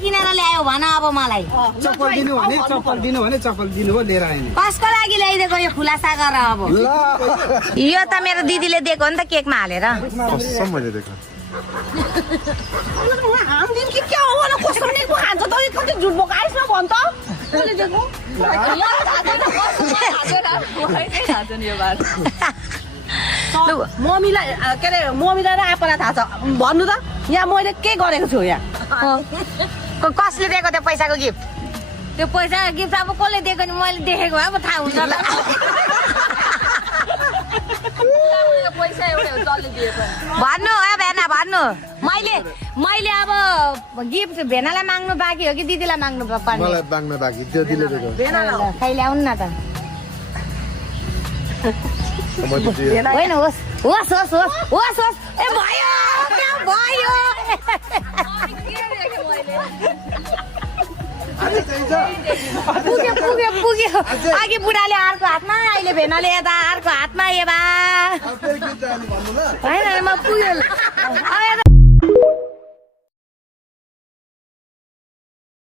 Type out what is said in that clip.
किनेर ल्यायो भन अब मलाई चप्पल दिनु भने चप्पल दिनु हो लिएर आएँ कसको लागि ल्याइदिएको यो खुलासा गर अब यो त मेरो दिदीले दिएको हो नि त केकमा हालेर कसम मैले दिएको दिन के क्या हो न कसको नि खान्छ त यो कति झुट बोकाइस न भन त कसले दिएको मम्मीलाई के अरे मम्मीलाई र आपालाई थाहा छ भन्नु त यहाँ मैले के गरेको छु यहाँ कसले दिएको त्यो पैसाको गिफ्ट त्यो पैसा गिफ्ट अब कसले दिएको नि मैले देखेको अब थाहा हुन्छ ल भन्नु भेना भन्नु मैले अब गिफ्ट भेनालाई माग्नु बाँकी हो कि दिदीलाई माग्नु पर्ने मलाई बाङ्गमा बाँकी त्यो दिले दिएको खै ल्याउनु न त होइन होस् ए भयो भयो पुग्यो अघि बुढाले अर्को हातमा अहिले भेनाले यता अर्को हातमा ए बा होइन म पुग्यो